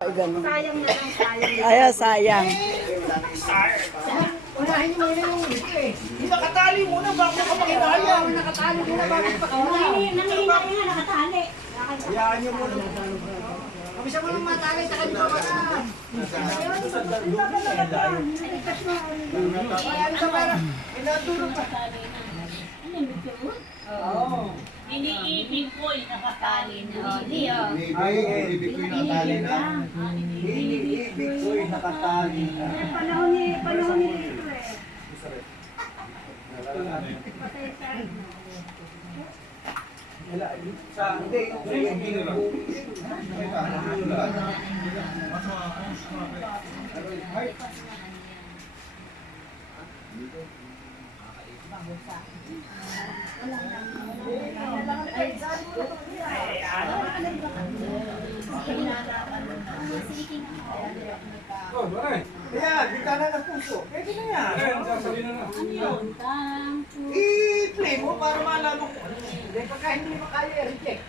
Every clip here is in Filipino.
Ganun. Sayang na lang, sayang. Ay, sayang. Unahin mo na yung ito eh. Nakatali muna bago ka makinaya. Nakatali muna bago ka makinaya. Nanginay nga, nakatali. Hayaan niyo muna. Kabisa mo nang matali sa kanito ka na. Ayan ka para. Inatulog ka. Oo. Iniibig ko'y nakatali na. Hindi Ay, ibig ko'y nakatali na. Ibig ko'y nakatali na. Panahon ni Tito eh. Ayan, bintana ng puso. Pwede na yan. I-play mo para malaman mo. Hindi, pagka hindi makaya, reject.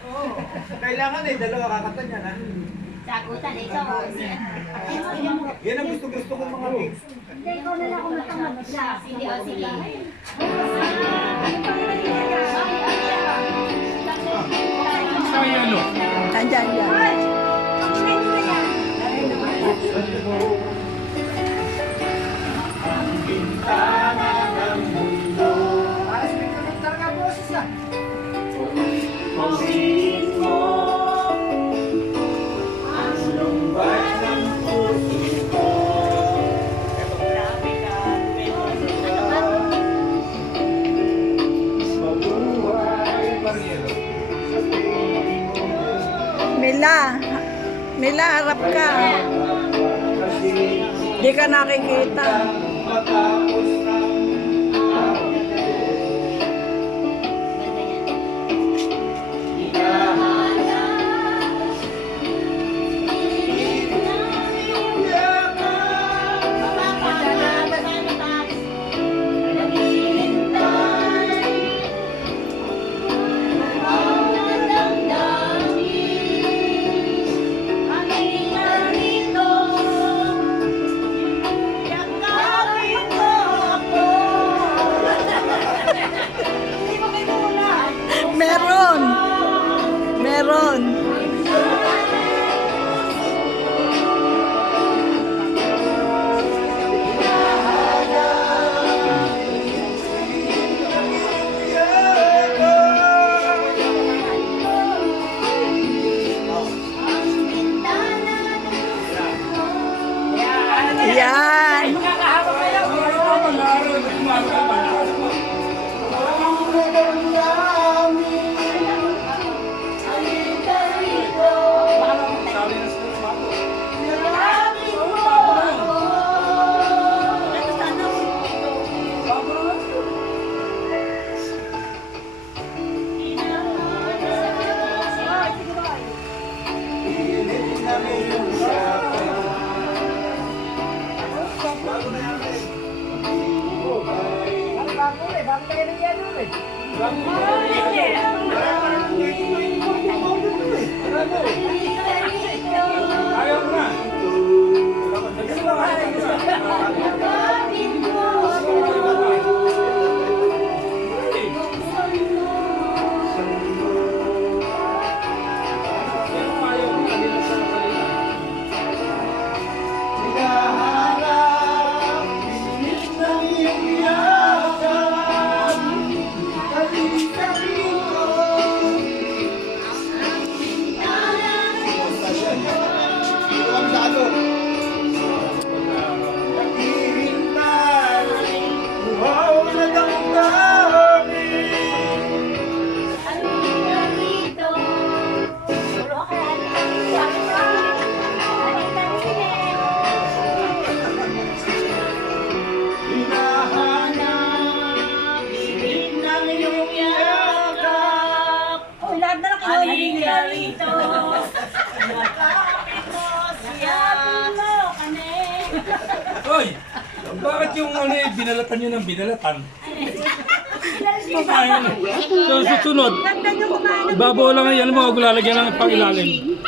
Kailangan eh, dalawa kakanta niya na. Sagutan, ikaw. Yan ang gusto-gusto kong mga things. Hindi, ikaw na lang kung matamad siya. Sige, o sige. Andyan yan. Para sa pagkakuntar nga boses ah. Mila, harap ka. Di ka nakikita. Meron. Yan. Bago tayo ng yelo eh. Ayaw mo na. Hoy! Bakit yung ano eh, binalatan nyo ng binalatan? So susunod, babaw lang yan mo, lalagyan ng pangilalim.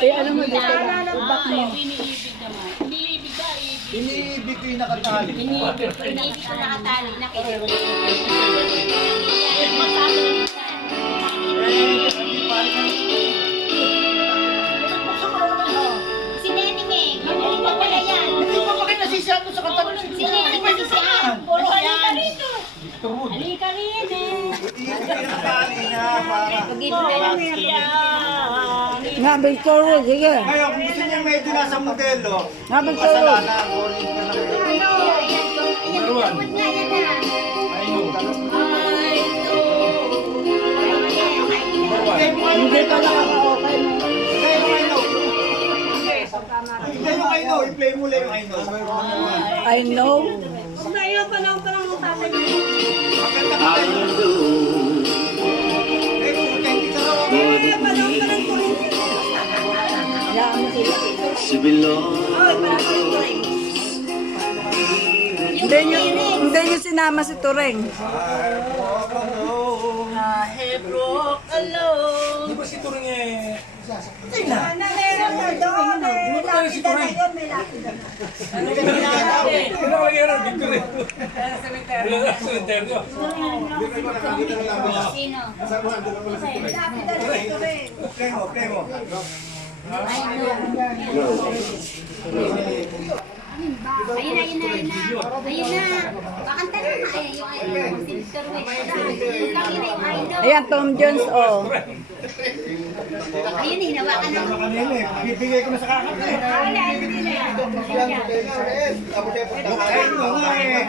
Eh, ano mo dito? Iniibig naman. Iniibig ba? Ibig. Iniibig ko yung nakatali. Iniibig ko nakatali. Nakikinig. Si Nene Meg. Hindi pa pala yan. Hindi pa ba kayo nasisiyan doon sa katawan? Si Nene nasisiyan. Puro halika rito. Halika rin eh. Iniibig ko yung nakatali niya para... Nga, Victoria, sige. Ngayon, kung gusto niya medyo nasa modelo, Nga, Victoria. kasalanan, kunin ko na kayo. Number one. Hindi pa nakaka-okay. Hindi yung I know. Hindi yung I know. I-play mo lang yung I know. I know. Maganda ka tayo. Eh, kung hindi ka raw ako. Yan mo sila. Hindi nyo sinama si Tureng. Di ba si Turing eh? Patay na. Di ba tayo si Turing? Ano nakalagay ron? Victory. Wala na sa cemetery. Sino? Play mo. Ayun na. Pakanta na nga eh. Yung si Victor West. Yung lang yun yung idol. Ayan, Tom Jones, oh. Ayun, hinawakan na. Kanina eh. Bibigay ko na sa kakap eh. Ay, mo nga eh.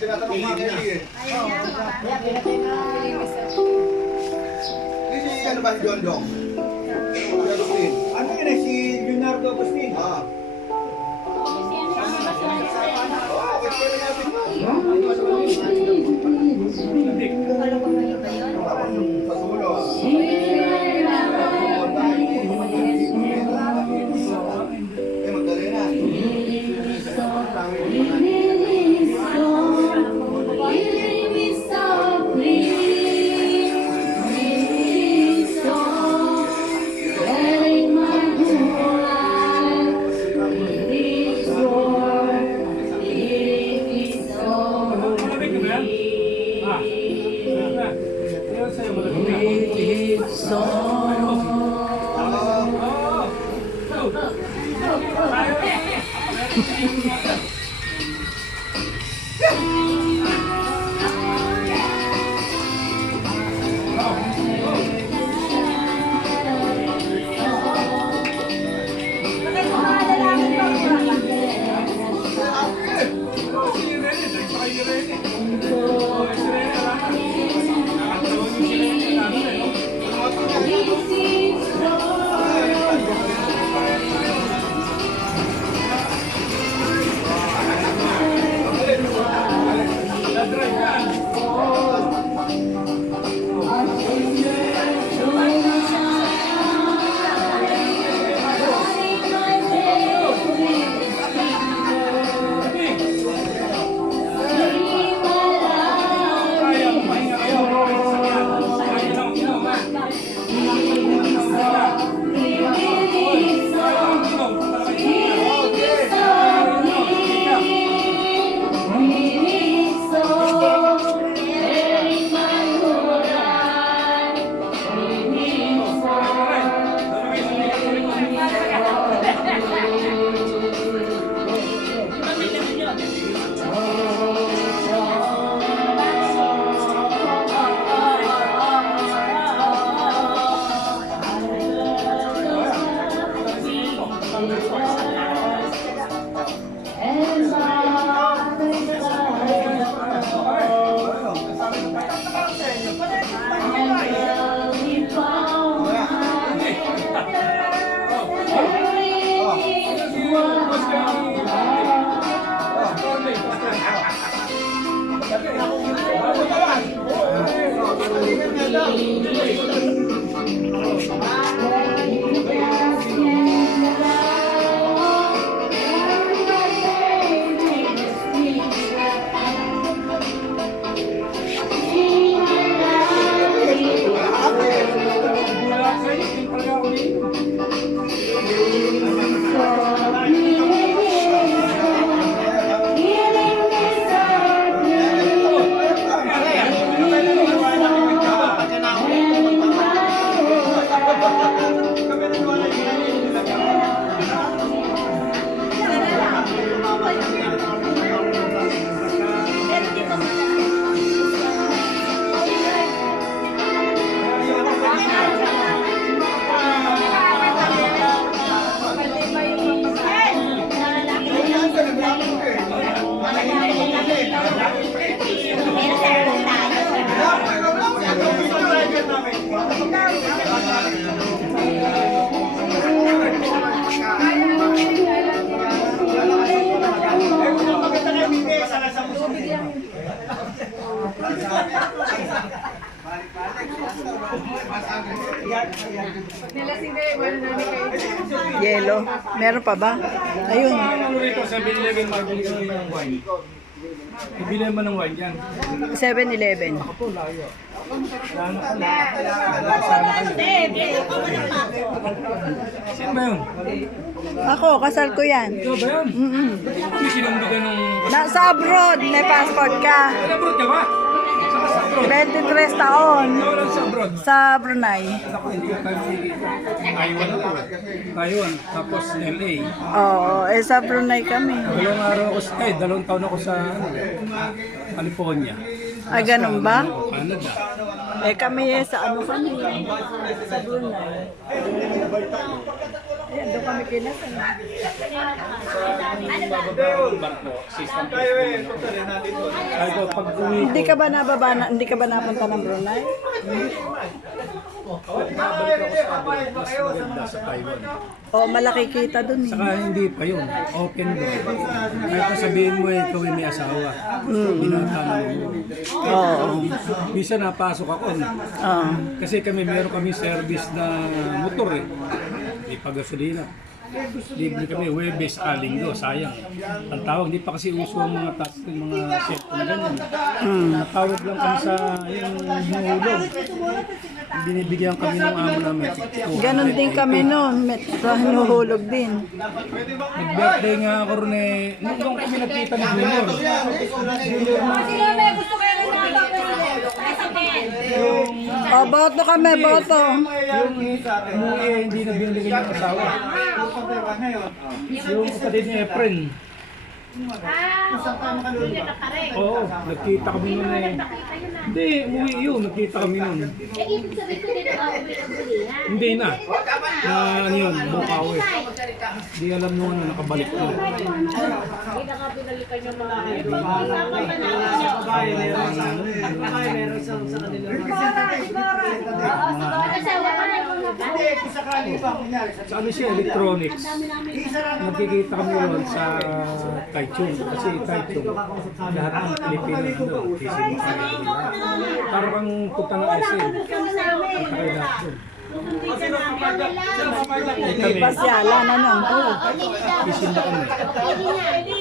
Tinatanong nga kayo eh. Ano ba si John Dong? Ano yun eh, si Leonardo Agustin? Ah. Malamig ka ba yan? Ah. Ayun sa'yo, malamig. Yellow. Meron pa ba? Ayun. Ano rito, 7-Eleven, mabili ka ng wine. Ibili mo ng wine yan. 7-Eleven. Ako, layo. Lalo ka na. Sana kayo. Sino ba yun? Ako, kasal ko yan. Ikaw ba yun? Hindi sinundo ka nung... Nasa abroad, may passport ka. Abroad ka ba? Saka sa abroad. 23 taon. Wala sa abroad. Sa Brunei. Ako, hindi ka tayo makikita. Taiwan ako. Taiwan, tapos LA. Oo, sa Brunei kami. Dalawang araw ako sa... dalawang taon ako sa California. Ah, ganun ba? Canada. Kami sa ano kami? Sa Brunei. Ayan, doon kami kinasal. Barko, system Ay, pag uwi ko, Hindi ka ba nababa na, hindi ka ba napunta ng Brunei? babalik ako sa mas maganda sa Taiwan. O, malaki kita dun eh. Saka hindi pa yun, open door. Kahit na sabihin mo ikaw ay may asawa, binatanong mo. Oo. Bisa napasok ako. Oo. Kasi meron kami service na motor eh. Di pa gasolina. Libre kami, Webes, Linggo, sayang. Ang tawag, hindi pa kasi uso ang mga taxi, mga cellphone na ganyan. Natawag lang kami sa yung hinuhulog. Binibigyan kami ng amo namin. Ganon din kami noon. Hinuhulog din. Nag-birthday nga ako rin eh. Nung kami nagkita ni Junior. O, boto kami, boto. Yung hindi na binigyan ng asawa. Yung kapatid ni Efren. Oo, nagkita kami nun eh. Hindi, umuwi yun. Nagkita kami nun. ibig sabihin ko dito, Hindi na. Na ano yun, Bukawi. Hindi alam nung ano, nakabalik na. Hindi, kung sakali ba, kunyari, Sa ano siya, electronics. Nagkikita kami yun sa Taichung. Kasi Taichung, lahat ng Pilipino doon. Parang kang punta ng SM. Kaya lahat doon. Pasyalan, ano? Kisinda kami.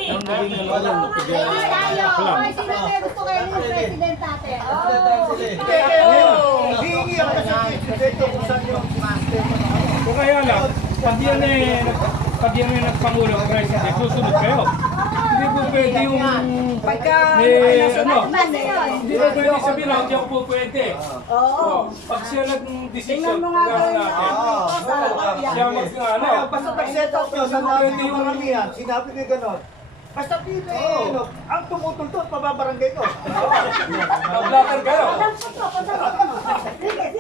Ang naging alam ko, nagpigyan gusto kayo ng president natin? hihingi ako sa dito kung saan yung master. Kung kaya lang, pag yan ay nagpangulo ng president, susunod kayo. Hindi po pwede yung Pagka, ano, hindi po pwede sabihin na hindi ako po pwede. oo. Pag siya nag-decision, Tingnan mo nga gano'n doon. natin. Siya mag-ano, Basta nag-set up yun, sinabi ko yung maramihan, sinabi ko gano'n. Basta pili, ano, ang tumutultol, pababarangay ko. nag-blocker kayo.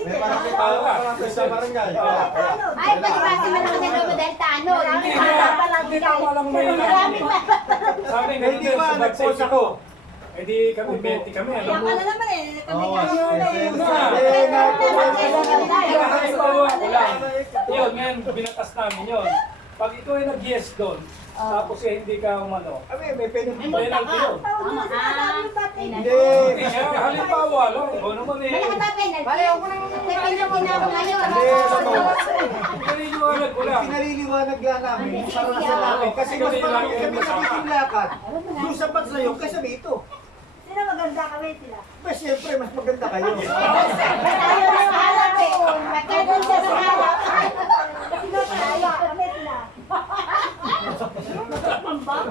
Marami sa barangay. Ay, pati ba si Manang Nanono dahil tanod? Hindi tama lang may sabi nga Hindi ba, nag-post ako? Eh di kami, 20 kami, alam mo. Yun, ngayon, binatas namin yun. Pag ikaw ay nag-yes doon, tapos eh hindi ka umano. May penalty. Penalty yun. Hindi. Hindi siya, halimbawa lang, ikaw naman eh. Wala ka ba penalty? May penalty na ako ngayon. Pinaliwanag ko lang. Pinaliliwanag lang namin para sa namin. Kasi mas marami kami nagiging lakad. Doon sa bansa yun, kaysa dito. Sino maganda kami sila? Mas siyempre, mas maganda kayo. Tayo na yung harap eh. Magkandun siya sa harap. Sino tayo? Kami sila.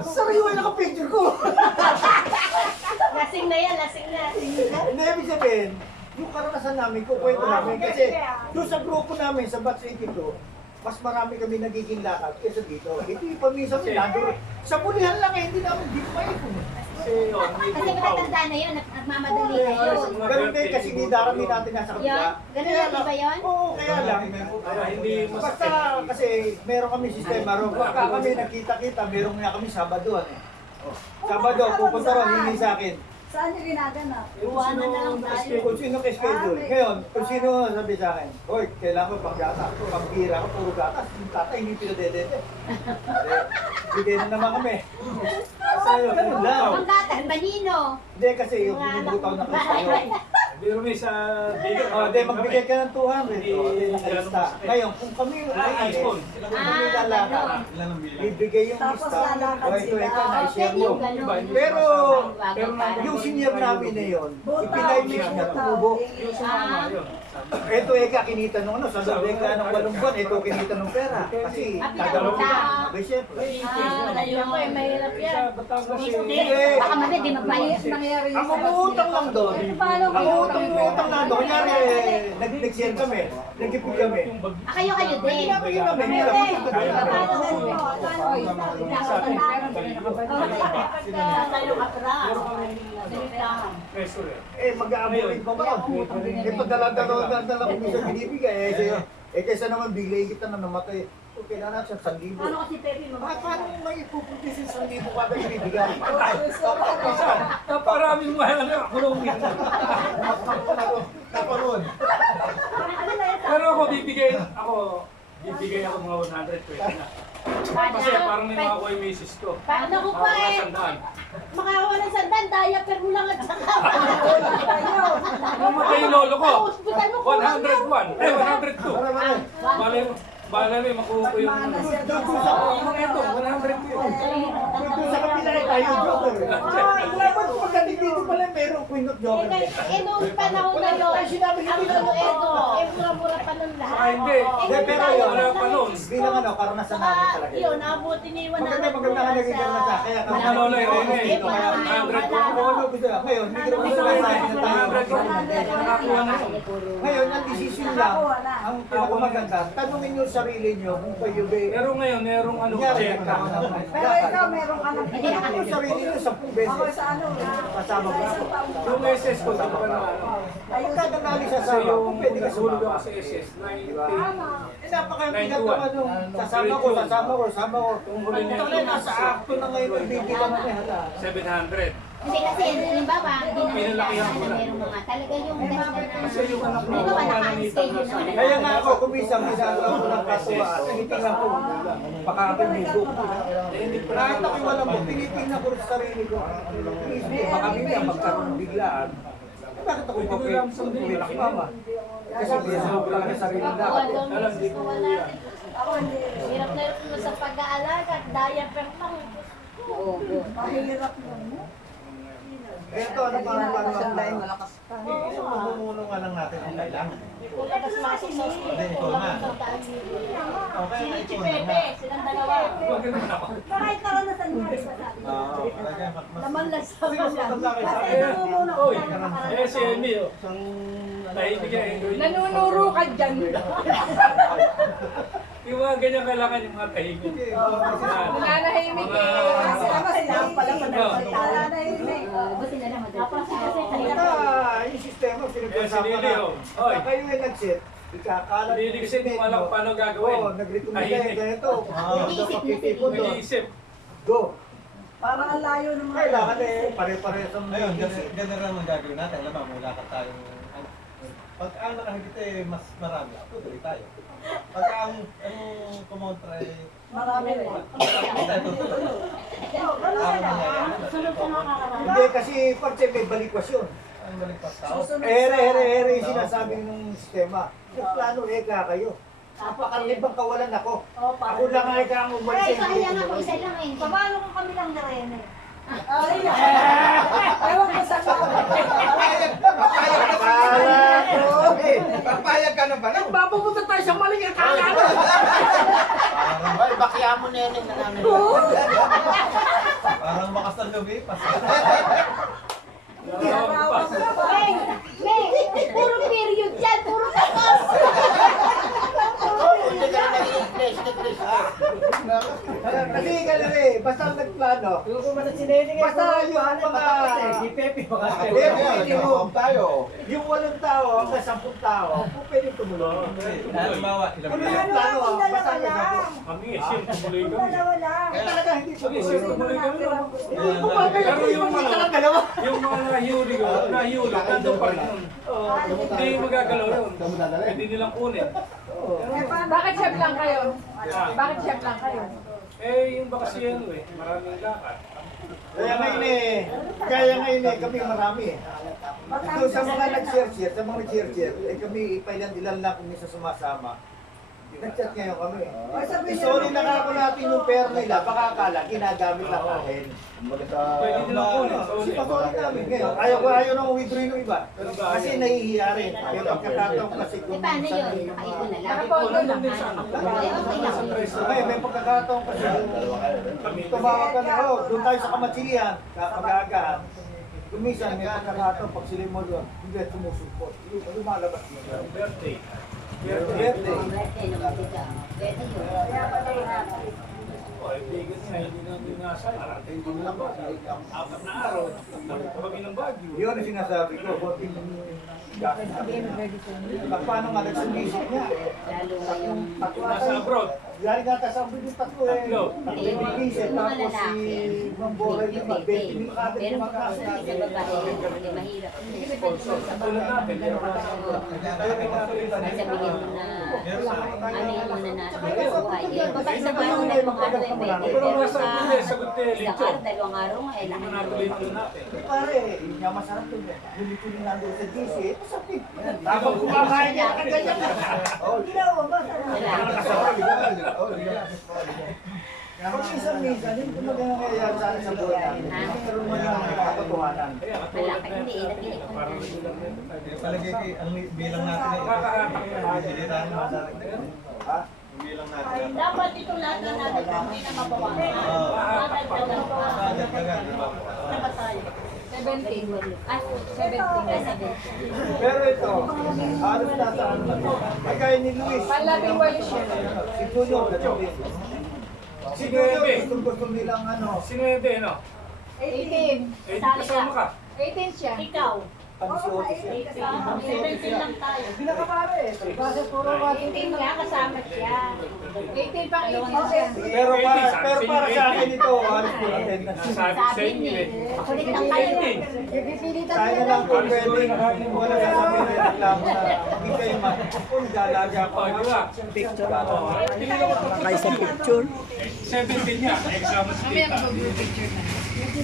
Sariwa yung naka-picture ko. Lasing na yan, lasing na. Hindi, ibig sabihin, yung karanasan namin, kukwento namin. Kasi doon sa grupo namin, sa Batch 82, mas marami kami nagiging lakad kaysa dito. Ito yung paminsan nila. Sa pulihan lang eh, hindi namin dito maipon. Kasi matatanda na yun, nagmamadali na yun. Ganun din kasi di darami natin nasa Yun? kabila. Ganun lang, di ba yun? Oo, kaya lang. Kaya hindi Basta kasi meron kami sistema ron. Pagka kami nagkita-kita, meron nga kami Sabado. Sabado, pupunta ron, hindi sa akin. Saan yung ginaganap? Iwanan na lang tayo. Kung sino schedule. Ngayon, kung sino sabi sa akin, hoy, kailangan ko pang gata. Pambira ko, puro gatas. Yung tatay, hindi pinadedete. Bigay na naman kami. Sa'yo, ganun lang. Ang gatas Armanino. Hindi kasi yung binibutaw na kasi yun. Biro may sa bigat. Hindi, magbigay ka ng 200. Hindi nakalista. Ngayon, kung kami iPhone. kung kami lalakad, bibigay yung lista. O ito, na-share mo. Pero, yung senior namin na yun, ipinay-mix niya, tumubo. Yung sumama yun. Ito kinita nung sa loob ng 8 buwan, ito kinita nung pera. Kasi, dadalaw ka. Abay, syempre. Mahirap yan. Sa Batangas Hindi. Baka mamaya di magbayad. Ang umuutang lang doon. Ang umuutang lang doon. Kunyari, nag-share kami. Nag-ipig kami. Kayo din. Kami kami. Peso rin. Mag-aamurin pa ba? Padala-dala ko minsan binibigay. Kaysa naman bigay kita na namatay. Okay na natin sa 1,000. Ano kasi Pepe Paano may ipupunti sa 1,000 kada binibigay? Naparaming mahal na kulong yan. Kaparoon. Pero ako bibigay ako mga 100 pwede na. Kasi parang may mga ko yung misis ko. Paano ko pa eh? Sandaan. Makakuha ng sandan, diaper mo lang at saka. Namatay yung lolo ko. Hospital mo ko. 101. 102. Bala may makuha ko yung... Mga ito, 100 yun. Sa kapila tayo, Joker. Dapat pagdating dito pala merong Queen of Joker. Nung panahon na yun, ang Edo, mura-mura pa nun lahat. Hindi. Pero yun, Wala pa nun. bilang karanasan namin talaga. Yun, nabuti ni Iwan na Maganda naging karanasan. Kaya kami Mga lola yun eh. dito. Kaya 100 ngayon, hindi ko naman sinasabi na tayo. Nakakuha na. Ngayon, ang decision lang, ang pinakamaganda, tanungin nyo sarili nyo kung kayo ba. Pero ngayon, merong ano check. Pero ikaw, meron ka ng Hindi ako sarili nyo 10 beses. Ako sa ano, Kasama ba ako? Yung SS ko, dito pa na ano. Pagkaganali sa Kasi sama, yung kung pwede ka hulog sumama. ako sa SS, 90. Napaka-pinagawa nung sasama ko. Yung huli Ito na, nasa akto na ngayon ang bibilang na hala. 700. Hindi kasi, halimbawa, Pinalakihan ko lang. merong mga talaga yung best na. Kasi yung anak ko, Halimbawa, nanangitan na sa Kaya nga ako, kumisang-misang ko ng kasuwaan. Tinitingnan ko, baka ako may book. Kahit ako walang book, tinitingnan ko rin sa sarili ko. Baka bigla magkaroon biglaan. Bakit ako mapulit si mama? Kasi binasama ko lang ang sarili na ako. Alam, di ko yan. Hirap na hirap mo sa pag-aalaga at diaper lang. mahirap yun. Ito, ano pa ang sandain malakas ka. Mamumuno nga lang natin ang kailangan. Hindi, ito na. Okay, na ito na. Silang dalawa. Huwag ka na ako. Kahit karanasan mo, di ba sabi? Naman lang sa Oy, si Amy, oh. Tahimik yan. Nanunuro ka dyan. Yung mga ganyan kailangan yung mga tahimik. Nananahimik eh. Kasi naman sila pala managpagtala na yun eh. Buti na naman. Tapos kasi Yung sistema, Kaya si pinag-usapan Lily, na. oh. Oy. Kayo yung nag-set, ikakalat. Hindi kasi kung alam paano gagawin. Oo, nag-recommend kayo, ganito. Nag-iisip na Pakipipon doon. Nag-iisip. Go. Parang ang layo ng mga... Kailangan pare-pares ang Ngayon, ganun naman gagawin natin. Alam mo, mula ka tayo. Pag ang nakakita mas marami, tuloy tayo. Pag ang kumontra Marami rin. sunod ka nakakarami. Hindi, kasi parte may balikwasyon. ang maligpas tao. Ere, yung sinasabi ng sistema. Nagplano, kayo. Napakalibang kawalan ako. Ako lang ay kang umalis. Ay, kaya nga po, isa lang eh. Paano kung kami lang na rin eh? Ewan ko sa Papayag ka na ba? Papapunta tayo sa maling akala. Ay, bakya mo neneng na namin. Parang bakas ng gabi. Puro period yan, puro tapos. Kasi ganun basta nagplano. Basta yung mga tayo. yung 8 tao hanggang 10 tao, kung pwedeng tumulong. Halimbawa, ilang Kung yung plano, basta nagagawa. Kami, siyempre, tumuloy kami. Talaga hindi Kami, tumulong. siyempre, tumuloy kami. Pero yung mga dalawa. Yung mga nahihuli ko, nandun pa rin yun. Hindi magagalaw yun. Pwede nilang kunin. Bakit chef lang kayo? Ah. Bakit chef lang kayo? Eh, yung ba kasi yan, maraming lakad. Kaya ngayon Kaya ngayon eh, kami marami eh. Ito sa mga nag-share, eh kami ilan lang kung minsan sumasama. Nag-chat ngayon kami. Sorry na ako natin yung pera nila, baka akala, ginagamit lang natin. Pwede nila kunin. Sorry namin ngayon. Ayaw nang withdraw yung iba. Kasi nahihiya rin. Yung pagkakataon kasi kung Paano minsan yun? Nakaipon na lang. Nakapondo lang. Okay lang. Ngayon, may pagkakataon kasi tumawag ka na, doon tayo sa kamatsilihan, kapag-agahan. Kumisan, may pagkakataon, pag sila mo doon, hindi sumusupport. Lumalabas mo. Birthday. Birthday. Birthday naman dito. Pwede yun. Oh, bigat na, hindi na dinasa. Hindi na ba? 4 na araw. Tabagin ng Baguio. Yun ang sinasabi ko. Paano nga nagsumisip niya? Lalo ngayong Nasa abroad. Yari nga tayo sa abroad yung tatlo eh. Tatlo. Nagbibigis tapos si Mamboray naman. 20 mil kada pero yung pag sa babae, hindi mahirap. Sponsor. Sa tulad natin. Meron na sa abroad. Sabihin mo na, ano yung muna natin yung buhay. Baka isang araw na yung araw ay pwede. Pero Pero nasa sa abroad eh, sagot eh, isang Lito. araw, dalawang araw nga, Hindi laki mo na natuloy tuloy natin. Pare, yun nga masarap yun eh. Nilito nyo nandun sa GC, masakit. Tapos kumakain niya, kaganyan na. Kung minsan, hindi ko nangyayari sa akin sa buhay namin. Pero mo lang ang katotohanan. Malaki, hindi, nag-iipon na. Palagay kay ang bilang natin eh. Hindi tayo masarap. Ha? Ang bilang natin. Dapat ito lahat na natin hindi na mabawasan. Madagdagan pa. Dadagdagan, di ba? Dapat tayo. 17. Ah, 17. Pero ito, halos nasa ano na to. Kagaya ni Luis. Panlabing wali siya. Si Junior, ganun din. Si Junior, gusto nilang ano. Sino yung din, no? 18. Eh, kasama ka. 18 siya. Ikaw. Pansiyote siya. 17 lang tayo. Hindi na kapare. Kasi puro 18 nga kasama siya. 18 pa 18 siya. Pero para sa akin ito, halos full attendance. Nasabi sa inyo eh. Kulit lang kayo. Kaya na lang kung pwede, wala ka sa mga reklamo na hindi kayo kung dalaga pa. Oh, di ba? Picture Kay sa picture. 17 niya. Exam sa tita.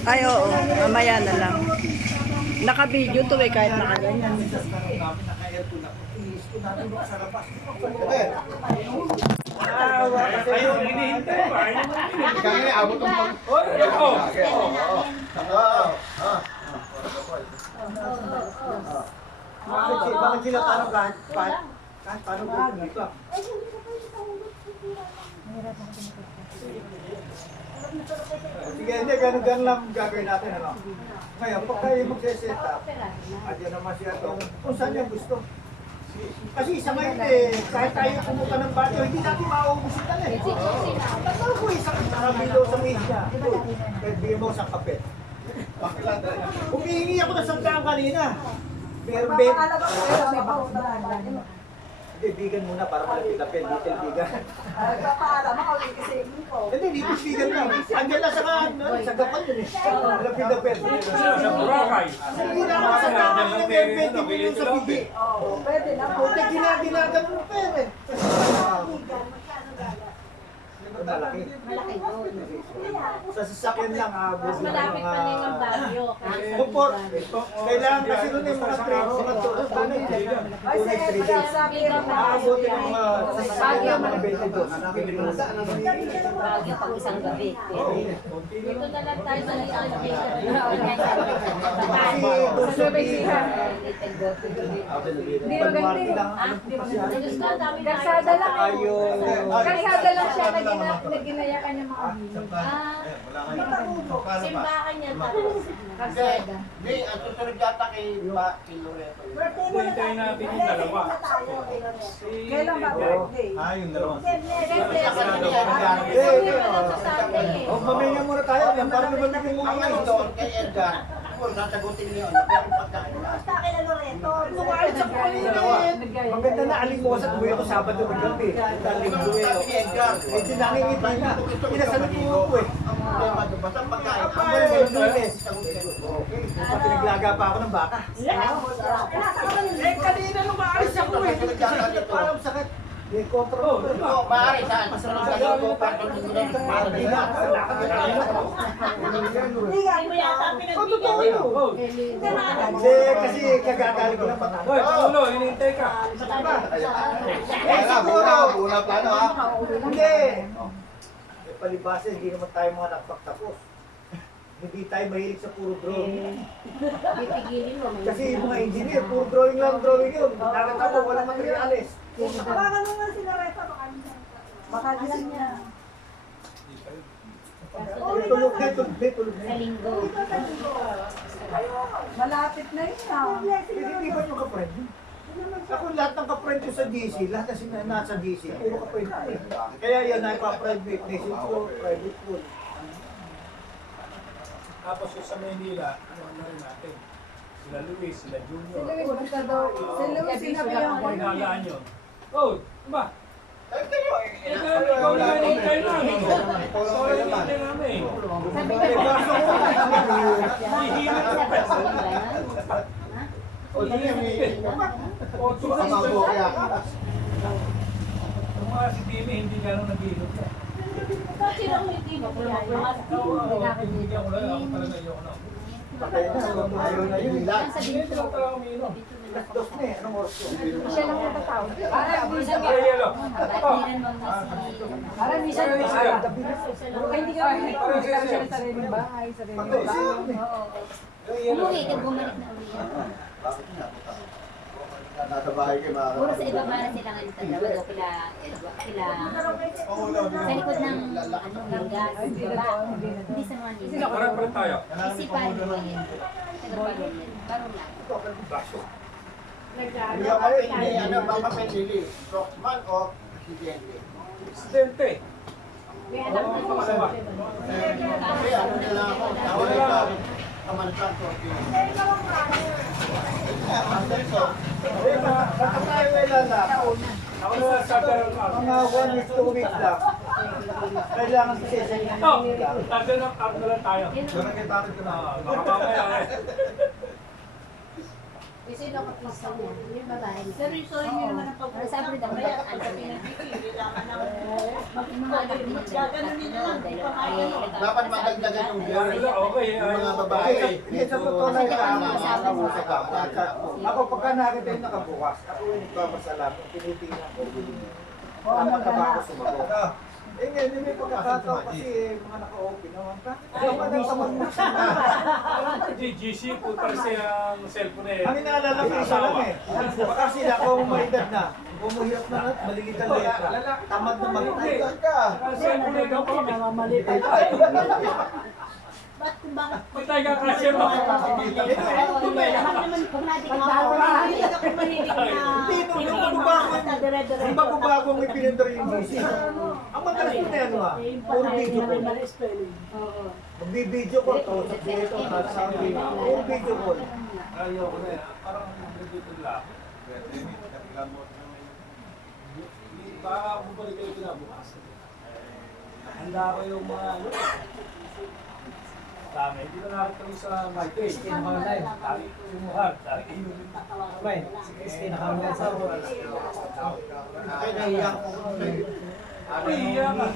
Ay, oo. Mamaya na lang. Naka-video to eh, kahit nakaganyan. Kayo, hinihintay pa. Kaya abot ng pag... Bakit sila tanong kahit paano po dito? Sige, hindi, ganun lang gagawin natin, ano? Ngayon, pag kayo magsiset up, andyan naman siya ito, kung saan niya gusto. Kasi sa ngayon eh, kahit tayo pumunta ng bagyo, hindi natin mauubos ito eh. Tatalo ko isang bilo sa media. Kahit bigyan mo sa kape. Humihingi ako ng sandaan kanina. Pero bigan muna para malapit-lapit, little bigan. Hindi, little bigan lang. Andiyan lang sa gapan yun eh. Malapit-lapit. Sa Boracay. Hindi na ako sa tao na may 20 million sa bigi. Pwede na. Pwede ginaganagan mo pera eh. Malaki. Malaki doon. Sa sasakyan lang, Mas malapit pa niya yung bagyo. Bukor, kailangan kasi doon yung mga trade, mga tunay 3 days. Aabutin ang mga sasakyan, mga 22. Bagyo pag isang gabi. Dito na lang tayo sa isang Hindi Kalsada lang. Ayaw. Kalsada lang siya na ginayakan niya mga bini. Wala kayo. Simbahan niya tapos. Kalsada. Hindi, ang susunod yata kay Loreto. Hintayin natin yung dalawa. Kailan ba birthday? Yung dalawa. Oh, mamaya muna tayo. Para naman naging Ang mga ano doon, kay Edgar, kung sasagutin niyo, pero pagkain. Maganda na alimosa. Uwi ako Sabado ng gabi. Linggo eh. Sabi ni Edgar, Medyo nakingiti na. Pinasalit mo ko eh. basta pagkain. Apa eh, Lunes. Pinaglaga pa ako ng baka. Eh, kanina nung maalis ako eh. Parang sakit. May control. Oo, maaari saan? Masunod sa iyo, parang Hindi na. Hindi mo yata Oh, totoo yun. Oh. Hindi, kasi kagagaling ko ng bata. Hoy, Pangulo, hinihintay ka. Una plano ha. Hindi. Palibasa, hindi naman tayo mga nakapagtapos. Hindi tayo mahilig sa puro drawing. Pipigilin mo. Kasi yung mga engineer, puro drawing lang, drawing yun. Nakita mo, walang materialis. Baka naman sila Reta, baka alam niya. Tulog na, tulog Sa na. linggo. Malapit na yun ah. Hindi ba yung ka-friend? Ako lahat ng ka-friend ko sa DC, lahat na nasa DC, puro ka-friend ko eh. Kaya yan ay pa-private nation ko, private school. Tapos yung sa Maynila, ano na rin natin? Sila Luis, sila Junior. Si Luis, basta daw. Si Luis, sinabi yung Pinalaan yun. Oh, ba? Kayo, Ikaw na hinihintay namin. Sorry, naman. hinihintay namin. Sabi ko, Hihilip ka pa. O, sige, may... O, Kamanggo kaya ka. Yung mga si Timmy, hindi gano'ng naghihilip ka. Bibigyan ko lang, ako talaga ayoko na. Patay na, ayaw na yun. Hindi lang talaga umiinom. Alas 2 na eh, anong oras ko? siya lang yung tatawag. Parang minsan Ay, yelo. Batiran mo si... Parang minsan Ay, Ay, hindi ka hindi ka sa sariling bahay, sariling Patay bahay. siya. Umuwi, bumalik na uwi. Bakit nga? Nasa bahay kayo mga Puro sa iba para sila nga nito. Dalawa daw sila sa likod ng gas. Baba. Hindi sa mga nila. Parang tayo. Isipan mo yun. Taga-Barong yan. Barong lang. Hindi ako hindi, ano, bang papelili? Rockman o presidente? Presidente. Anak Oo, pangalawa. Kasi ano nila ako, tawag ka, kamantan ko. Bakit tayo ilalak? Ako na sa Federal Mga 1 week, 2 weeks lang. Kailangan kasi sa inyo. Oh, tayo na lang tayo. Doon ang kita rin Ah, baka mamaya eh. Sino ka pisa niya? Yung babae. Pero yung sorry niyo naman ang pag-uusap. Sabi daw, may mga anak nila. Dapat madagdagan yung beer. Okay, Yung mga babae. Hindi, sa totoo na nakakausap ako. Ako pagka nakita yung nakabukas, ako yung nagpapasalamat, tinitingnan ko. Ano ka ba ako sumagot? Eh ngayon, may pagkakataon kasi mga naka-open naman. Bakit naman ang tamad mo siya? GC po pa siya ang cellphone eh. Kami naalala ko isa lang eh. Baka sila kung may edad na, bumuhirap na malilit ang letra. Tamad na mag-type ka. Cellphone eh, daw kami. Ba't kung bakit? Patay ka kasi mo. Bakit naman kung natin hindi ako mahilig na Hindi, nung bago-bagong ipinindar yung music. Ang madalas ko na yan, puro video call. Magbibideo call to, sa theater, sa puro video call. Ayoko na yan. Parang nagdito lang. Baka bumalik kayo kinabukasan. Handa ko yung mga ano. Dami. Hindi na nakita kami sa my page. Dami sumuhar. Dami inumin. Ay, naiyak ko. Iiyak ka.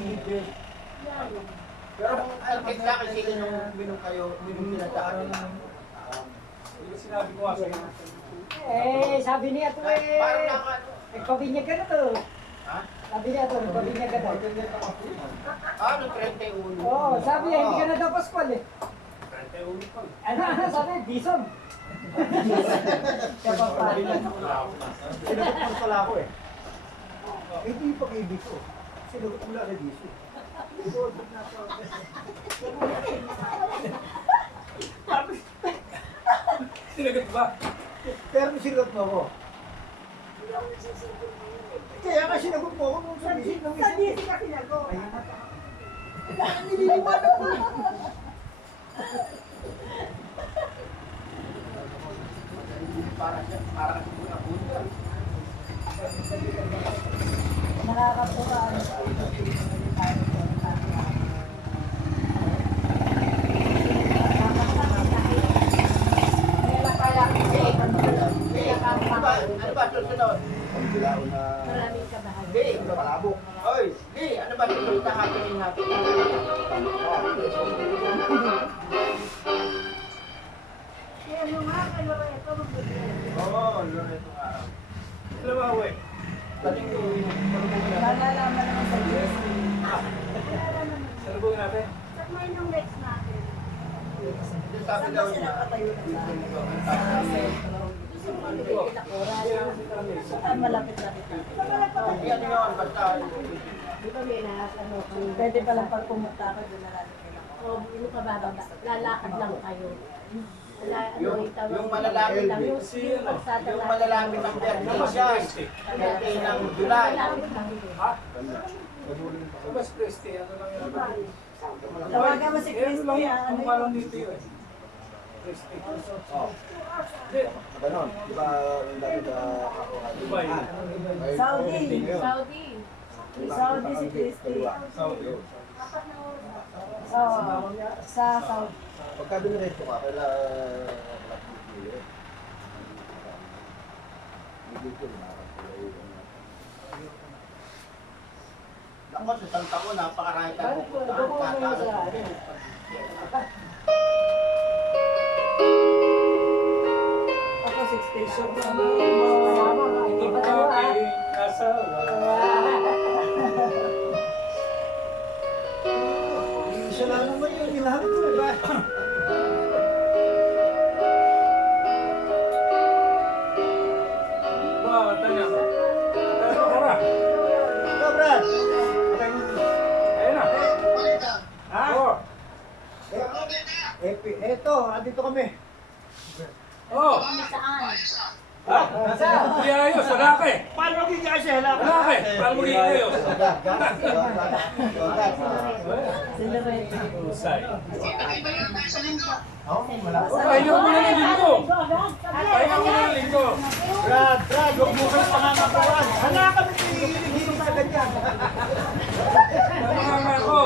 Pero kung alkit ka kasi yung minum kayo, minum sila sa akin. Yung sinabi ko kasi. Eh, sabi niya to eh. Parang naka... Nagpabinyag ka na to. Ha? Sabi niya to, nagpabinyag ka na. Ano, 31? Oo, sabi niya, hindi ka na daw Pascual eh. 31 pa. Ano sabi? Bison. Kaya pa Sinagot mo pala ako eh. Hindi pag-ibig ko. Sinagot mo lang na DC. Sinagot ba? Pero sinagot mo ako. Kaya nga sinagot mo ako nung sa DC. Sa DC ka sinagot. Nililiwanag mo. Para kasi bunga-bunga. nakakatuwa. Ano ba susunod? Maraming kabahan. Di, palabok. Oy, di, ano ba susunod na happening natin? Yung sabi daw niya, Malapit na kita. yan yun, basta Pwede pa lang pag pumunta ka doon na lalakad lang kayo. yung malalapit yung malalapit ang birthday siya, birthday ng July. Mas Christy, ano lang yun? Tawagan mo si Christy. Ano pa lang dito yun? Christy. Ganon, di ba yung dati sa Dubai. Saudi. Saudi. Saudi si Christy. Saudi. Oo. Sa Saudi. Pagka diniretso ka, Ako sa isang taon, napakarami tayong pupuntahan. Ako 6 station. Hindi pa kayo kasawa. Isa lang naman yung ginamit ko, diba? Ba, tanya. Tara. Ito, Brad. Ayun na. Ha? Oh. Eto, andito kami. Oh. Saan? Ha? Hindi ayos. Wala ka eh. Paano magiging kasi hala? Wala ka eh. Paano magiging ayos? Usay. Pahinga mo na ng linggo. Pahinga mo na ng linggo. Brad, huwag mo kayo pangangakuan. Hala kami hinihiling sa ganyan. Mga ko.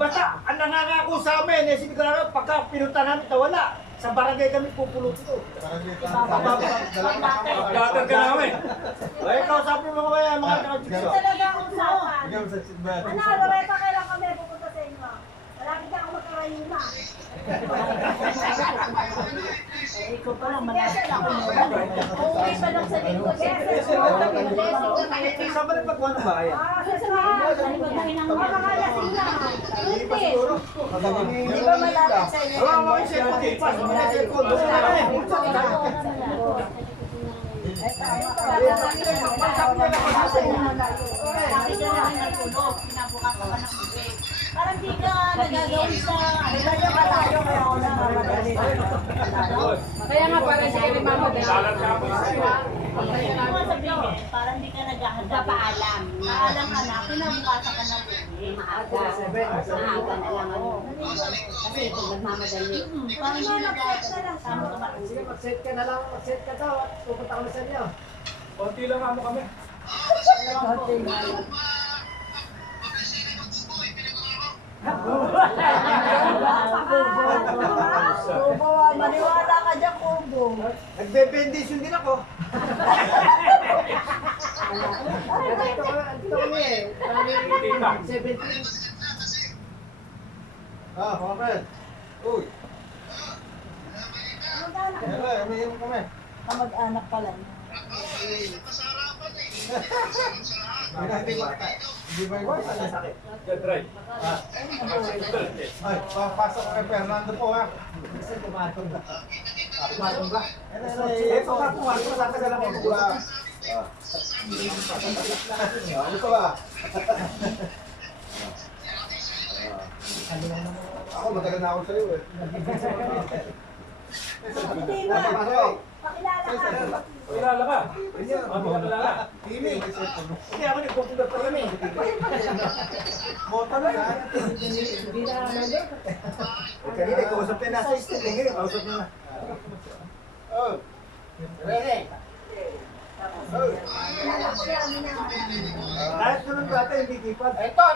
Basta, ang nangangako sa amin, eh, sigurado, pagka pinunta namin, wala. Sa barangay kami pupulot ito. Datar ka namin. Ay, kausapin mo mga kakatsyo. Talaga ang usapan. Bigyan mo sa Sidbad. Ano, Loretta, kailan kami pupunta sa inyo? Malapit na ako magkarayuna. Ikaw pa lang, malapit na ako. Uuwi pa lang sa linggo. Saan ba nagpagawa ng bahay? Di ba malapit sa inyo? Wala mo yung cellphone, ipas mo na yung cellphone. Doon na kami. Parang di ka nagagawin sa... Kaya katayo kaya ako namamadali. Kaya nga parang siya rin mamadali. Salat ka po. Parang di ka nagpapaalam. Naalam ka na, kinabukasan ka na. Maaga. Maaga na lang ano. Kasi kung nagmamadali. Parang di nagpapaalam. Tama ka ba? Sige, mag-set ka na lang. Mag-set ka daw at pupunta kami sa inyo. Konti lang amo kami. Maniwala ka dyan, Kubo. Nagbe-bendisyon din ako. Andito kami eh. 17. Ah, mga friend. Uy. Umiinom kami. Kamag-anak pala. Hindi ba yung sakit? Get right. Ay, papasok kay Fernando po ha. Kasi tumatong ba? Tumatong ba? Ito ka po, ano matatagal ako mag-usap? Ano ka ba? Ako matagal na ako sa'yo eh. Hindi ba? Pasok. Pakilala ka. Kilala ka. Ano ka kilala? Timi. Hindi ako nagpupunta pa yun eh. Motor na ha. Kanina, kausap na nasa stage. Ngayon, kausap na. Oh. Ready? Kahit sunod ko ata, hindi kipad. Ito!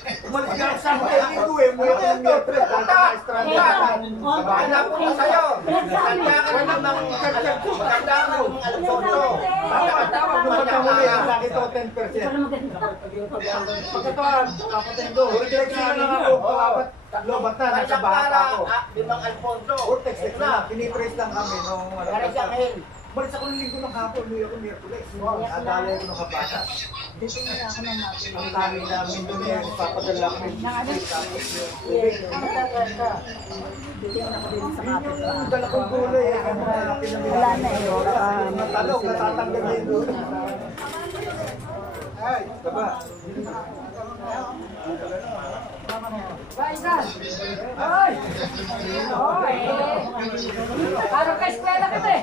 Umalis ka sa mga hindi ko eh. Mula ko ng Miyotred. Dahil sa estrada. Bahala po ko sa'yo! Maganda ka namang maganda ka namang Alfonso. Tawag nung pagkahuli, laki to 10%. Pagkatuan, kapatendo. Direksyon na ako, apat, lobat na, nasa bata ako. Limang Alfonso. Vortex na, pinipraise lang kami nung Para sa akin. Balis ako ng linggo ng hapon, New York, Miyerkules. Nadalay ko ng kabata. Ang kami namin doon eh, papadala kami. Yung dala kong gulay eh, ang malaki na wala na eh. Matalong, natatanggal na yun doon. Ay, taba. Ay! Parang ka-eskwela ka ba eh?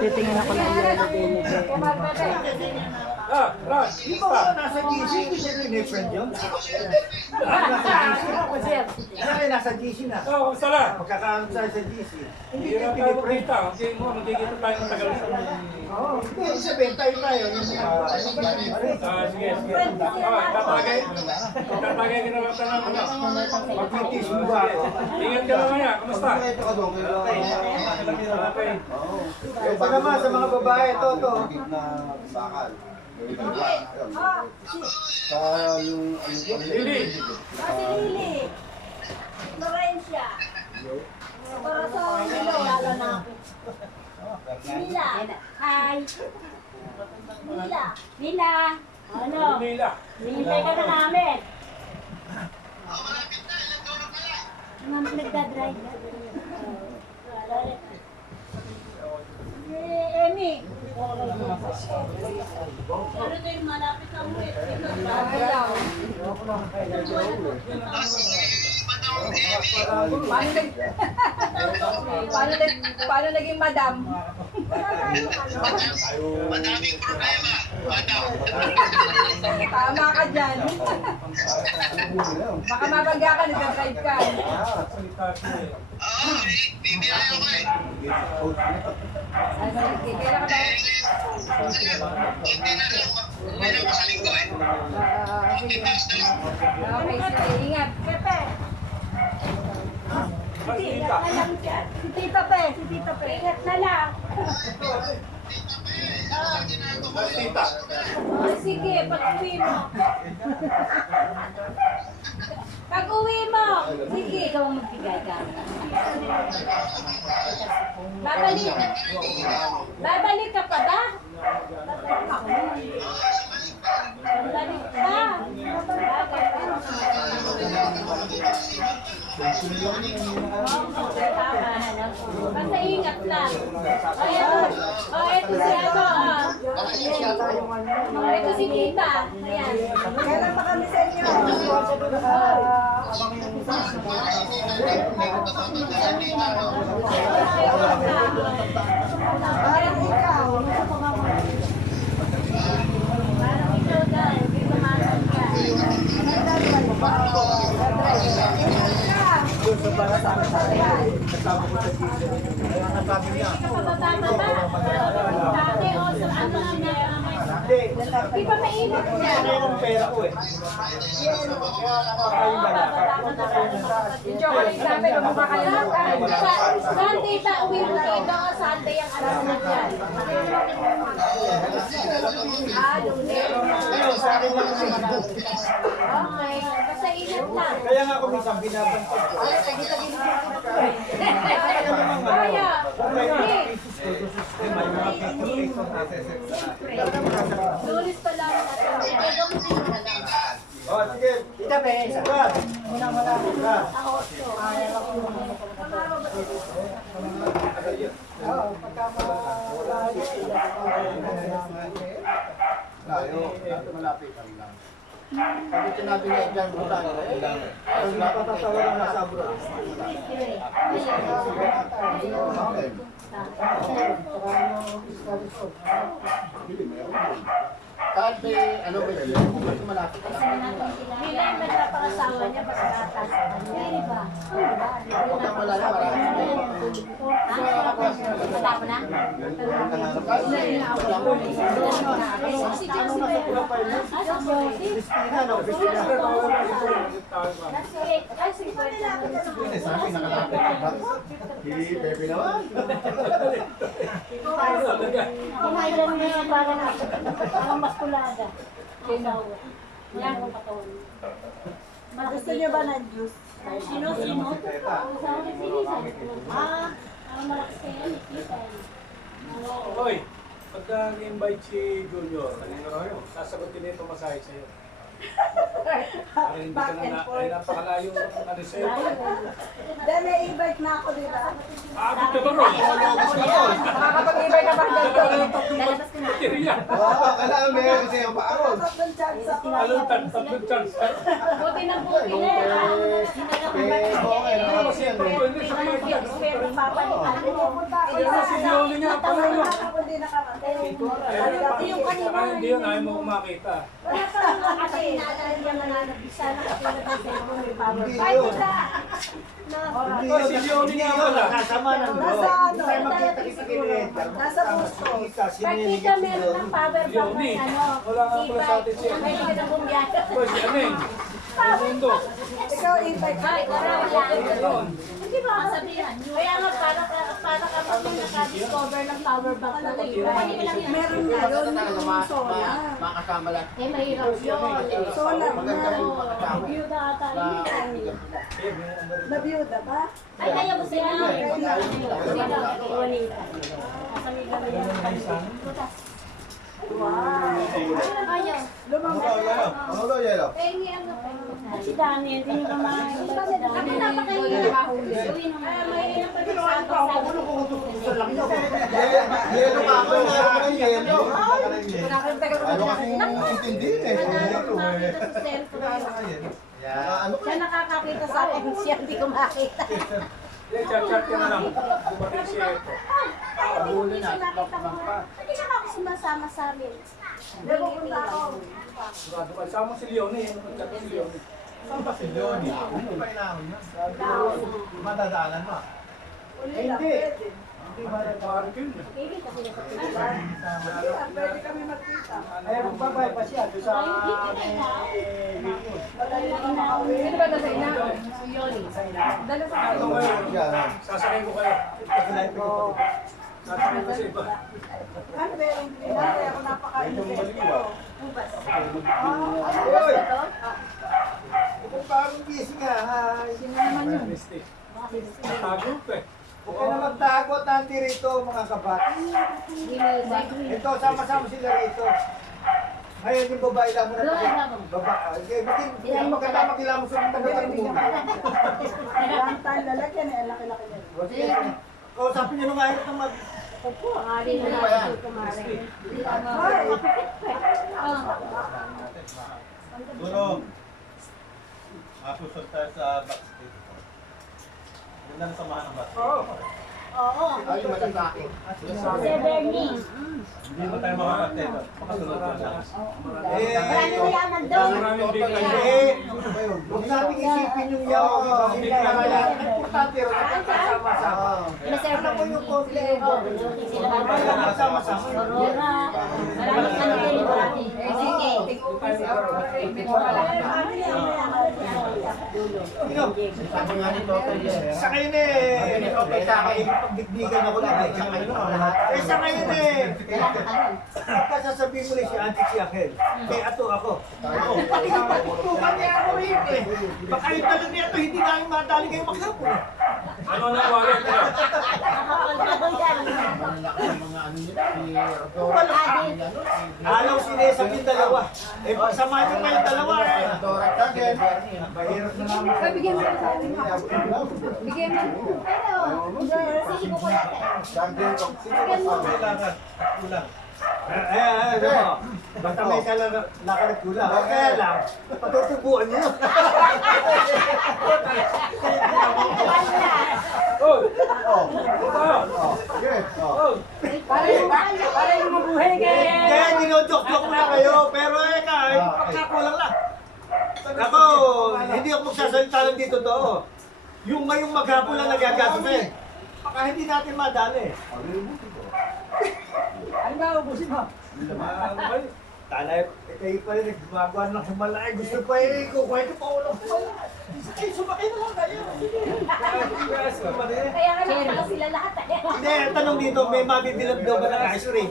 Titingnan ako ng yellow din. Di ba ako nasa GC? Hindi siya rin eh, friend yun? Siya kayo nasa GC na. Oo, kamusta na? Pagkakaroon tayo sa GC. Hindi Hindi kayo na tayo pinipraise. magkita. Hindi mo, magkikita tayo ng tagal. Oo, hindi. Sabihin tayo tayo. Yung Sige, sige. Tatagay. Tatagay ka na lang tanong mo. mag-mitis mo ba ako? Ingat ka naman yan. Kamusta? Ito ka doon. Okay. Ito naman sa mga babae, ito. Na bakal. Sa yung Lili. Si Lili. Florencia. Para sa Milo, lalo na ako. Mila. Hi. Mila. Mila. Ano? Lila. Hihintay ka na namin. Nagdadrive. Emi. Pero ito yung malapit ang wait. Paano naging madam? Madaming problema. Madam. Tama ka dyan. Baka mabangga ka, nag-drive ka. Salita siya eh. Oo, bibiyay ako eh. Kailan ka ba? Hindi na lang. Uwi na ako sa linggo eh. Sige. Titas na lang. Okay, sige. Ingat. Pepe. Salita. Si Tita Pe. Si Tita Pe. Ingat na lang. Salita. Oh, sige, pag-uwi mo. Pag-uwi mo. Sige, ikaw ang magbigay ka. Babalik. Babalik ka pa ba? Babalik ka. Basta ingat lang. Ayan. Oh, eto si ano, Eto si Tita. Ayan. Kailan pa kami sa inyo? Parang ikaw. Parang ikaw daw. Kumakas ka. Doon sa para sa akin sa akin. Kasama ko sa GC. Kaya nasabi niya. Kapatama ba? Dati o sa ano na Hindi. di ba mainit niya? Ano yung pera ko eh. Kaya nakakain na lang. Yung chocolate namin, kung kumakalimutan ka. Sunday ba uwi mo dito o Sunday ang alas na dyan? Lunes. Ngayon, sa akin lang kasi. Okay. Basta ingat lang. Kaya nga ako minsan binabantag ko. Kaya. Hindi. May mga face-to-face on Lunes pa lang natin. Kaya gamutin mo na lang. Oh, sige. Tita Pe, sabat. Muna. Ako. Tayo, malapitan lang. Pag sinabi niya dyan, bulan. Ang napatatawa lang nasa abroad. Kahit may ano ba yun, mas malapit lang. Bilang nagpapagawa asawa niya, pagkatapos. Hindi ba? Wala na, marami. Wala ko na? Si Josie ba yan? Si Josie? Christina, no? Christina. Kasi ba yan? Yun eh, sa akin, nakalapit ka ba? Hindi, Pepe naman. Kumailan mo yung parang maskulada. Kinawa. Wala akong katawan. Gusto niyo ba ng juice? Sino? Ah, ang malakas kayo. Kita. Hoy, pagka ni-invite si Junior, sasagutin niya itong masahe sa'yo. Para hindi ka na, ay napakalayo ano sa'yo. Dahil na-invite na ako, di ba? Abot ka ba ron? Makakapag-invite na ba dito? Lalabas ko na. Kiriya. Oo, kailangan meron kasi yung paaron. Anong tatlong chance? Buti ng buti na yan. Ano kasi ito? Pwede sa mga Pero papalitan mo. si Leonie nga pala, no? Yung kanina. Hindi yun, ayaw mo kumakita. Wala pa naman kasi naalala niya mananabisa na katulad ng cellphone may power Hindi bank. yun. Na, Hindi Si Leonie nga pala. Kasama ng Nasa loob. ano? Hindi tayo magkita-kita kay Edgar. Nasa gusto. Kita, Partita meron ng power bank Leonie, ng ano. wala nga pala sa atin siya. May ka ng bumiyaya. Hoy, si Aneng. Segundo. Ikaw invite ka. Ayun. Hindi ba kasabihan? Kaya nga para ka naka-discover ng power bank na meron na yun solar. Makakasama lang. Eh, mahirap yun. Solar Maganda rin na. makakasama. Biyuda ata yun. Nabiyuda ba? Ay, kaya mo sila. Iwanin ka. Nasa may gabi yan. Wow. Ayaw. Ano daw, Yelo? Pengi ano, pengi. Si Daniel, hindi nyo kumain. Ako napakain na. Uwi nung Mahirap pa rin sa akin. Yelo ka ako, nga ako ng Yelo. Ano kasi intindihin eh. Yelo eh. Nakakita sa cellphone. Ano Siya nakakakita sa akin, siya hindi ko makita. Chat-chat ka na lang. Dumating si Eto. Hindi siya nakita ko. Hindi na ako sumasama sa amin. Napupunta ako. Sigurado ka. Sama si Leonie. Chat si Leonie. Saan ba si Leonie? Hindi pa inahon yan. Madadaanan mo. Hindi. Parang yun. Kikita sila sa pilan. Pwede kami magkita. Ay, magbabay pa siya doon sa... Sino ba nasa ina? Si Yoli. Dala sa Ano ngayon? Sasakay ko kayo. Sasakay ko sa iba. Ano ba yung pinag ako napakain ng ubas. Hoy! Ito parang gising nga. Sino naman yun? Mistake. Tago pa eh. Huwag ka na magtago, tanti rito, mga kabat. Ito, sama-sama sila rito. Ngayon yung babae lang mo na babae. Hindi maganda makilamo sa mga tagal mo. Ilang time lalagyan eh, laki-laki yan. Kausapin niyo nung ayot ng mag... Opo, ang alin na natin kumarin. Ay, kapit pa. Duro. Masusod tayo sa backstage. Ganda na samahan ng backstage. Oo. Ay, matatake. Si Bernie. Hindi mo tayo makakatid. Makasunod ka lang. Marami mayaman doon. Maraming bigay. Huwag natin isipin yung yaw. Hindi na kaya. Importante rin natin kasama-sama. Alam mo yung konti yung kasama-sama. Maraming ano yun, marami. Sige. Sabi nga ni Toto yun. Sa ngayon eh. Sa ngayon, pagdigdigan ako lang. Sa ngayon eh. Kasasabihin mo rin si Auntie si Akel. Kaya ato ako. Pagtutukan niya ako rin eh. Baka yung talong niya ito, hindi namin madali kayo maghapon. Ano na wallet na? Mga ano yun, si Rodoro. Alaw si Nesa yung dalawa. Eh, pagsamahin ko pa yung dalawa eh. Rodoro at Kagel. Mahirap na naman. Bigyan mo. Bigyan mo. Pero, sige ko ko natin. Kagel. Kailangan. Kulang. Basta may kalakarit kulang. Kaya lang, patutubuan niyo. Oh! Oh. Oh! Okay. Oh. Oh! Para yung mabuhay kayo. Kaya dinodok-dok na kayo, pero eh ka, pagkakulang lang. Ako, hindi ako magsasalita lang dito to. Yung ngayong maghapon lang nagagastos eh. Baka hindi natin madali. Ano ba, ubusin mo? Tanay, kayo pa rin, gumagawa ng humalay. Gusto pa eh, kukuhay ko pa ulo. Sumakay na lang kayo. Kaya nga lang sila lahat eh. Hindi, tanong dito, may mabibilog daw ba ng ice cream?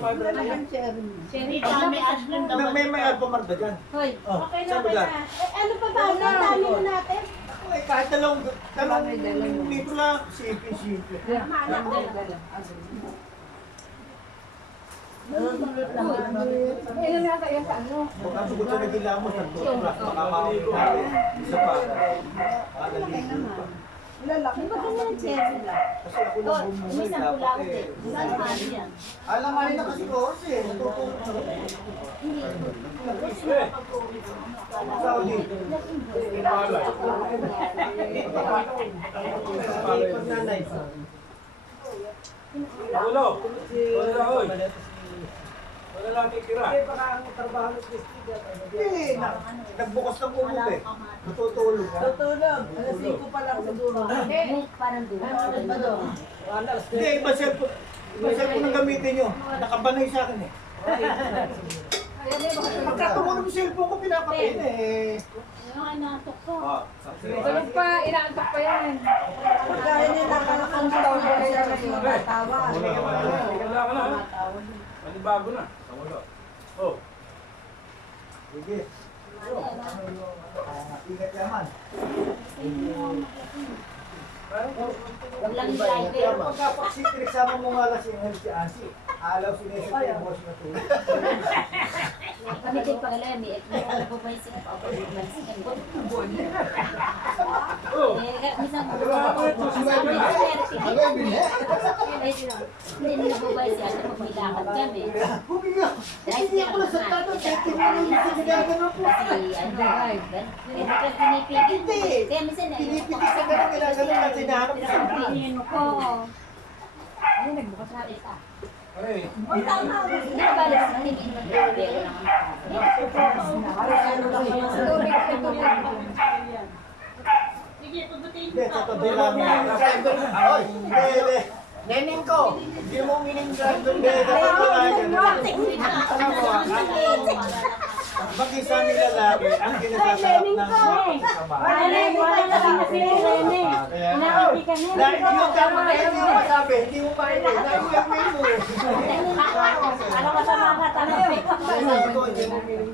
Cherry dami Ashland daw. May alpamart ba dyan? Hoy, Oh, okay saan na ba kaya. dyan? Ano pa ba? Ang dami na natin. Eh, kahit talong dito lang, simple. Ayun nga kaya sa ano. Kung ang sugot na nagilamos, ang toothbrush, baka makamit natin. Isa pa. Lalaki ba kanya ng cherry lang? Kasi ako lang bumuli, dapat eh. Alam nga nila kasi course eh. Natutulog sa Saudi. Ulo. Ulo na, oy. Wala lang kikira. Hindi, nagbukas ng kumot eh. Natutulog ka. Parang doon. Hindi, iba cellphone. Iba cellphone ang gamitin nyo. Nakabanay sa akin eh. Pagka tumunog yung cellphone ko, pinapatay na eh. Yung anatok ko. Tulog pa, inaantok pa yan. Pagkaya niya nakalakang tao ko siya kasi matawa. Wala ka na, ha? Panibago na. Oh. Sige. Ingat yaman. Huwag lang i-like Pero pagka sama mo nga lang si Asi, alaw sinesip yung boss na tulog. Kami din pala, may po ba yung siya? Minsan po hindi nila po ba siya pag may lakad kami. Humiga! Hindi ako nasagtado, kahit tinanong yung ginagano po. Kasi hindi ka pinipigil. Hindi! Kaya minsan Pinipitik sa ganun, ginagano natin hinahanap sa Pinihin mo ko. Ay, nagbukas na rin ka. Aray. Hindi ba alam sa hindi mo nagpapagay Hindi, sa tabi namin. Ay, hindi. Neneng ko, hindi mo umiling grandon. Hindi, dapat mo mag-isa nila lagi ang kinasasarap ng kasama. Yung tama na hindi mo masabi, hindi mo pa rin. Naiuwi mo eh. Alam mo sa mga tanong. Hindi mo umiling